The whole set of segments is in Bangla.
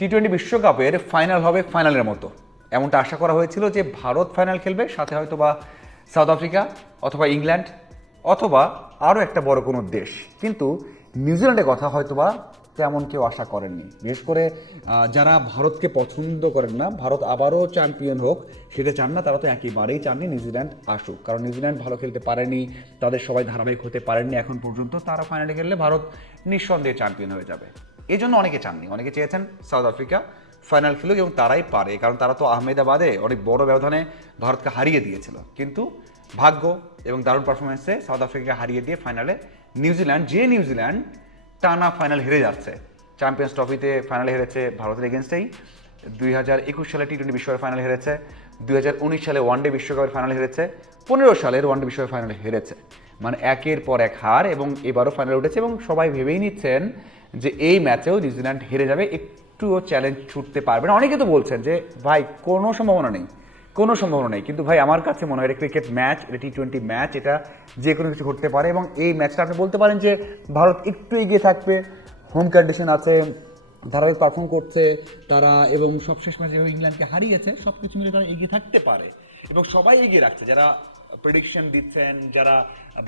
টি-20 বিশ্বকাপের ফাইনাল হবে ফাইনালের মতো, এমনটা আশা করা হয়েছিল যে ভারত ফাইনাল খেলবে, সাথে হয়তো বা সাউথ আফ্রিকা অথবা ইংল্যান্ড অথবা আরও একটা বড় কোনো দেশ। কিন্তু নিউজিল্যান্ডের কথা হয়তো বা তেমন কেউ আশা করেননি, বিশেষ করে যারা ভারতকে পছন্দ করেন না, ভারত আবারও চ্যাম্পিয়ন হোক সেটা চান না, তারা তো একেবারেই চাননি নিউজিল্যান্ড আসুক। কারণ নিউজিল্যান্ড ভালো খেলতে পারেনি, তাদের সবাই ধারাবাহিক হতে পারেননি এখন পর্যন্ত। তারা ফাইনালে খেললে ভারত নিঃসন্দেহে চ্যাম্পিয়ন হয়ে যাবে, এই জন্য অনেকে চাননি। অনেকে চেয়েছেন সাউথ আফ্রিকা ফাইনাল খেলুক এবং তারাই পারে, কারণ তারা তো আহমেদাবাদে অনেক বড় ব্যবধানে ভারতকে হারিয়ে দিয়েছিল। কিন্তু ভাগ্য এবং দারুণ পারফরমেন্সে সাউথ আফ্রিকাকে হারিয়ে দিয়ে ফাইনালে নিউজিল্যান্ড টানা ফাইনাল হেরে যাচ্ছে। চ্যাম্পিয়ন্স ট্রফিতে ফাইনালে হেরেছে ভারতের এগেনস্টেই, 2021 সালে টি-20 বিশ্বকাপের ফাইনাল হেরেছে, 2019 সালে ওয়ানডে বিশ্বকাপের ফাইনাল হেরেছে, 15 সালের ওয়ানডে বিশ্বকাপের ফাইনাল হেরেছে। মানে একের পর এক হার, এবং এবারও ফাইনালে উঠেছে এবং সবাই ভেবেই নিচ্ছেন যে এই ম্যাচেও নিউজিল্যান্ড হেরে যাবে, একটুও চ্যালেঞ্জ ছুটতে পারবে না। অনেকে তো বলছেন যে ভাই কোনো সম্ভাবনা নেই, কিন্তু ভাই আমার কাছে মনে হয় এটা ক্রিকেট ম্যাচ, এটা টি-20 ম্যাচ, এটা যে কোনো কিছু ঘটতে পারে। এবং এই ম্যাচটা আপনি বলতে পারেন যে ভারত একটু এগিয়ে থাকবে, হোম কন্ডিশন আছে, ধারাবাহিক পারফর্ম করছে তারা, এবং সবশেষ ম্যাচে ইংল্যান্ডকে হারিয়েছে, সব কিছু মিলে তারা এগিয়ে থাকতে পারে এবং সবাই এগিয়ে রাখছে। যারা প্রেডিকশন দিচ্ছেন, যারা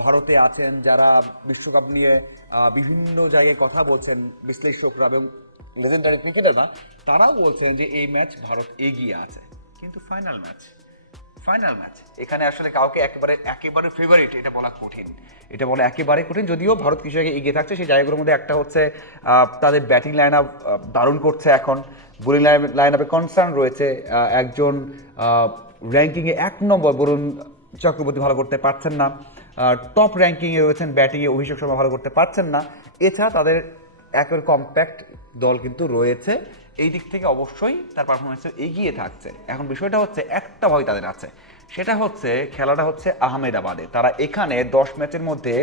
ভারতে আছেন, যারা বিশ্বকাপ নিয়ে বিভিন্ন জায়গায় কথা বলছেন, বিশ্লেষকরা এবং লেজেন্ডারি ক্রিকেটাররা, তারাও বলছেন যে এই ম্যাচ ভারত এগিয়ে আছে। কিন্তু ফাইনাল ম্যাচ এখানে আসলে কাউকে একেবারে ফেভারিট এটা বলা একেবারে কঠিন। যদিও ভারত কিছু জায়গায় এগিয়ে থাকছে, সেই জায়গাগুলোর মধ্যে একটা হচ্ছে তাদের ব্যাটিং লাইন আপ দারুণ করছে এখন, বোলিং লাইন আপে কনসার্ন রয়েছে। একজন র্যাঙ্কিংয়ে 1 নম্বর বরুণ চক্রবর্তী ভালো করতে পারছেন না, টপ র্যাঙ্কিংয়ে রয়েছেন ব্যাটিংয়ে অভিষেক শর্মা ভালো করতে পারছেন না। এছাড়া তাদের একেবারে কম্প্যাক্ট দল কিন্তু রয়েছে, এই দিক থেকে অবশ্যই তার পারফরমেন্সে এগিয়ে থাকছে। এখন বিষয়টা হচ্ছে একটা ভয় তাদের আছে, সেটা হচ্ছে খেলাটা হচ্ছে আহমেদাবাদে। তারা এখানে 10 ম্যাচের মধ্যে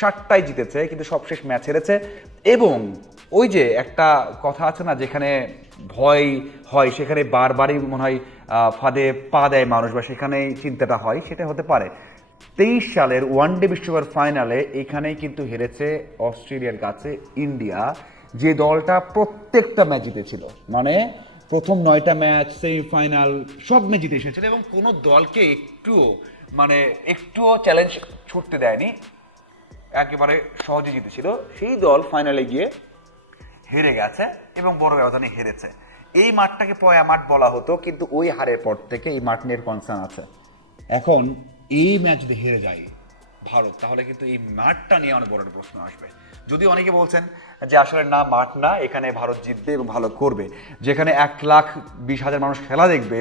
7টাই জিতেছে, কিন্তু সবশেষ ম্যাচ হেরেছে। এবং ওই যে একটা কথা আছে না, যেখানে ভয় হয় সেখানে বারবারই মনে হয় ফাঁদে পা দেয় মানুষ, বা সেখানেই চিন্তাটা হয়, সেটা হতে পারে। 23 সালের ওয়ানডে বিশ্বকাপের ফাইনালে এখানেই কিন্তু হেরেছে অস্ট্রেলিয়ার কাছে ইন্ডিয়া, যে দলটা প্রত্যেকটা ম্যাচ জিতেছিল। মানে প্রথম 9টা ম্যাচ, সেমিফাইনাল সব ম্যাচ জিতে এসেছিল এবং কোনো দলকে একটুও চ্যালেঞ্জ ছুটতে দেয়নি, একেবারে সহজে জিতেছিল। সেই দল ফাইনালে গিয়ে হেরে গেছে এবং বড় ব্যবধানে হেরেছে। এই মাঠটাকে পয়া মাঠ বলা হতো, কিন্তু ওই হারের পর থেকে এই মাঠ নিয়ে কনসার্ন আছে। এখন এই ম্যাচ যদি হেরে যায় ভারত, তাহলে কিন্তু এই মাঠটা নিয়ে অনেক বড় একটা প্রশ্ন আসবে। যদি অনেকে বলছেন যে আসলে না, মাঠ না, এখানে ভারত জিতবে এবং ভালো করবে, যেখানে 1,20,000 মানুষ খেলা দেখবে,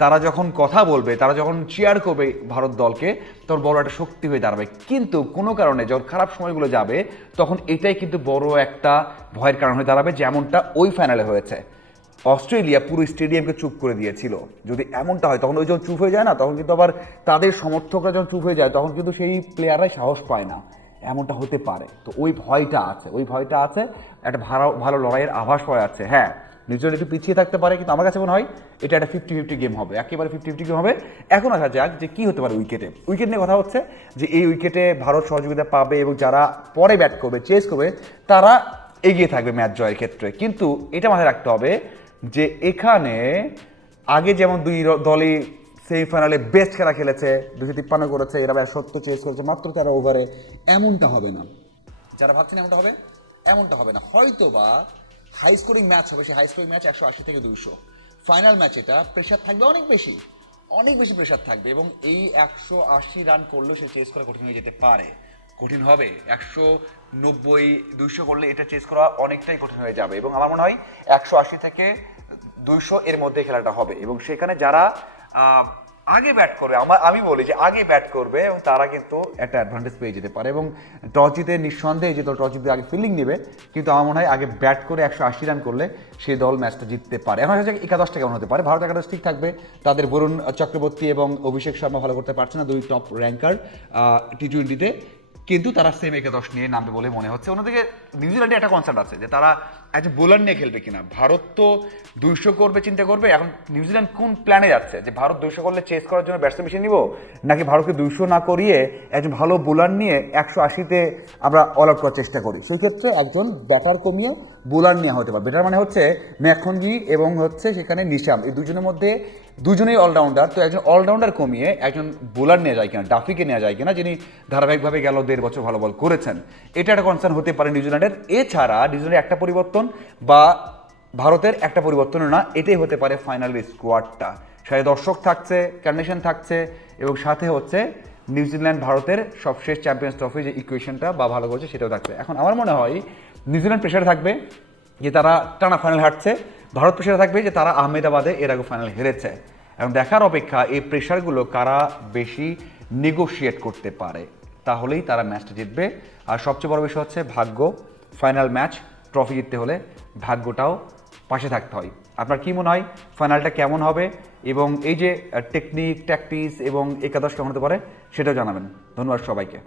তারা যখন কথা বলবে, তারা যখন চিয়ার করবে ভারত দলকে, তখন বড় একটা শক্তি হয়ে দাঁড়াবে। কিন্তু কোনো কারণে যখন খারাপ সময়গুলো যাবে, তখন এটাই কিন্তু বড় একটা ভয়ের কারণ হয়ে দাঁড়াবে, যেমনটা ওই ফাইনালে হয়েছে। অস্ট্রেলিয়া পুরো স্টেডিয়ামকে চুপ করে দিয়েছিল। যদি এমনটা হয়, তখন ওই যখন চুপ হয়ে যায় না, তখন কিন্তু আবার তাদের সমর্থকরা যখন চুপ হয়ে যায়, তখন কিন্তু সেই প্লেয়াররাই সাহস পায় না, এমনটা হতে পারে। তো ওই ভয়টা আছে, একটা ভালো লড়াইয়ের আভাস পাওয়া যাচ্ছে। হ্যাঁ, নিউজিল্যান্ড একটু পিছিয়ে থাকতে পারে, কিন্তু আমার কাছে মনে হয় এটা একটা 50-50 গেম হবে, একেবারে 50-50 গেম হবে। এখন আসা যাক যে কী হতে পারে উইকেট নিয়ে কথা হচ্ছে, যে এই উইকেটে ভারত সহযোগিতা পাবে এবং যারা পরে ব্যাট করবে, চেস করবে, তারা এগিয়ে থাকবে ম্যাচ জয়ের ক্ষেত্রে। কিন্তু এটা মাথায় রাখতে হবে যে এখানে আগে যেমন দুই দলই সেমিফাইনালে বেস্ট খেলা খেলেছে, 253 করেছে, এরা 70 চেস করেছে মাত্র 13 ওভারে, এমনটা হবে না। যারা ভাবছেন এমনটা হবে না, হয়তো বা হাই স্কোরিং ম্যাচ হবে। সেই হাই স্কোরিং ম্যাচ 180 থেকে 200। ফাইনাল ম্যাচ, এটা প্রেশার থাকবে অনেক বেশি প্রেশার থাকবে, এবং এই 180 রান করলেও সে চেস করা কঠিন হয়ে যেতে পারে, কঠিন হবে। 190-200 করলে এটা চেস করা অনেকটাই কঠিন হয়ে যাবে, এবং আমার মনে হয় 180 থেকে 200 এর মধ্যে খেলাটা হবে। এবং সেখানে যারা আগে ব্যাট করবে, আমি বলি যে আগে ব্যাট করবে, এবং তারা কিন্তু একটা অ্যাডভান্টেজ পেয়ে যেতে পারে। এবং টস জিতে নিঃসন্দেহে যে দল টস জিতে আগে ফিল্ডিং নেবে, কিন্তু আমার মনে হয় আগে ব্যাট করে 180 রান করলে সেই দল ম্যাচটা জিততে পারে। এখন হচ্ছে 11টা কেমন হতে পারে, ভারত 11 ঠিক থাকবে, তাদের বরুণ চক্রবর্তী এবং অভিষেক শর্মা ভালো করতে পারছে না, দুই টপ র্যাঙ্কার টি-20-তে। কিন্তু তারা সেম একাদশ নিয়ে নামবে বলে মনে হচ্ছে। অন্যদিকে নিউজিল্যান্ডে একটা কনসার্ন আছে যে তারা একজন বোলার নিয়ে খেলবে কিনা। ভারত তো 200 করবে, চিন্তা করবে। এখন নিউজিল্যান্ড কোন প্ল্যানে যাচ্ছে, যে ভারত 200 করলে চেস করার জন্য ব্যাটসম্যান বেশি নিব, নাকি ভারতকে 200 না করিয়ে একজন ভালো বোলার নিয়ে 180-তে আমরা অল আউট করার চেষ্টা করি। সেই ক্ষেত্রে একজন ব্যাটার কমিয়ে বোলার নেওয়া হতে পারে। বেটার মানে হচ্ছে ম্যাকনজি এবং হচ্ছে সেখানে নিশাম, এই দুজনের মধ্যে দুজনেই অলরাউন্ডার। তো একজন অলরাউন্ডার কমিয়ে একজন বোলার নেওয়া যায় কিনা, ডাফিকে নেওয়া যায় কিনা, যিনি ধারাবাহিকভাবে গেল 1.5 বছর ভালো বল করেছেন, এটা একটা কনসার্ন হতে পারে নিউজিল্যান্ডের। এছাড়া নিউজিল্যান্ডের একটা পরিবর্তন বা ভারতের একটা পরিবর্তন না, এটাই হতে পারে ফাইনাল স্কোয়াডটা। সাথে দর্শক থাকছে, কন্ডিশন থাকছে, এবং সাথে হচ্ছে নিউজিল্যান্ড ভারতের সবশেষ চ্যাম্পিয়ন্স ট্রফি যে ইকুয়েশনটা বা ভালো করছে সেটাও থাকছে। এখন আমার মনে হয় নিউজিল্যান্ড প্রেশারে থাকবে যে তারা টানা ফাইনাল হারছে, ভারত প্রেশারে থাকবে যে তারা আহমেদাবাদে এর আগে ফাইনাল হেরেছে। এবং দেখার অপেক্ষা এই প্রেশারগুলো কারা বেশি নেগোশিয়েট করতে পারে, তাহলেই তারা ম্যাচটা জিতবে। আর সবচেয়ে বড় বিষয় হচ্ছে ভাগ্য। ফাইনাল ম্যাচ, ট্রফি জিততে হলে ভাগ্যটাও পাশে থাকতে হয়। আপনার কি মনে হয় ফাইনালটা কেমন হবে, এবং এই যে টেকনিক, ট্যাকটিক্স এবং একাদশ কেমন হতে পারে সেটাও জানাবেন। ধন্যবাদ সবাইকে।